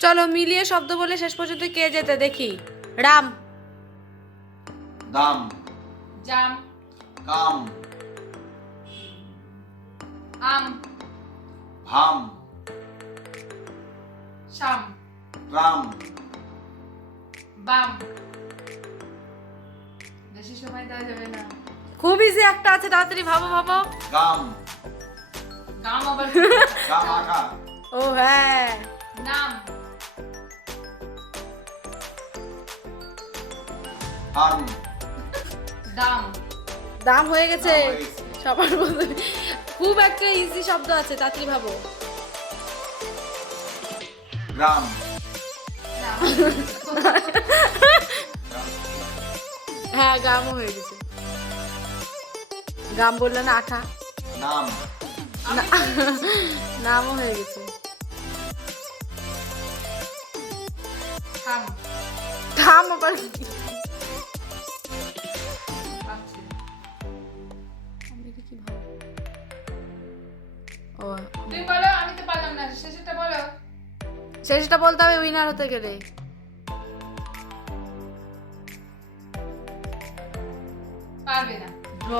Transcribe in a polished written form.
চলো মিলিয়ে শব্দ বলে শেষ পর্যন্ত কে যেতে দেখি। রাম, দাম, জাম, কাম, আম, ভাম, শাম, ট্রাম, বাম। বেশি সময় দেওয়া যাবে না। খুব ইজি একটা আছে, তাড়াতাড়ি ভাবো ভাবো। গাম, গাম আবার গাম আঠা, ও হ্যাঁ, নাম, হাম, দাম, দাম হয়ে গেছে দাম হয়ে গেছে। সবার মধ্যে। খুব একটা ইজি শব্দ আছে, তাড়াতাড়ি ভাবো। গ্রাম, নাম, হ্যাঁ গামও হয়ে গেছে। গাম বললে না, আঠা। নাম, নামও হয়ে গেছে। থাম। থাম আবার কি? আচ্ছা। আমি কি ভাবো? ও তুমি বলো, আমি তো পারলাম না, শেষেরটা বলো। শেষটা বলতে হবে উইনার হতে গেলে। পারবে না, ড্র।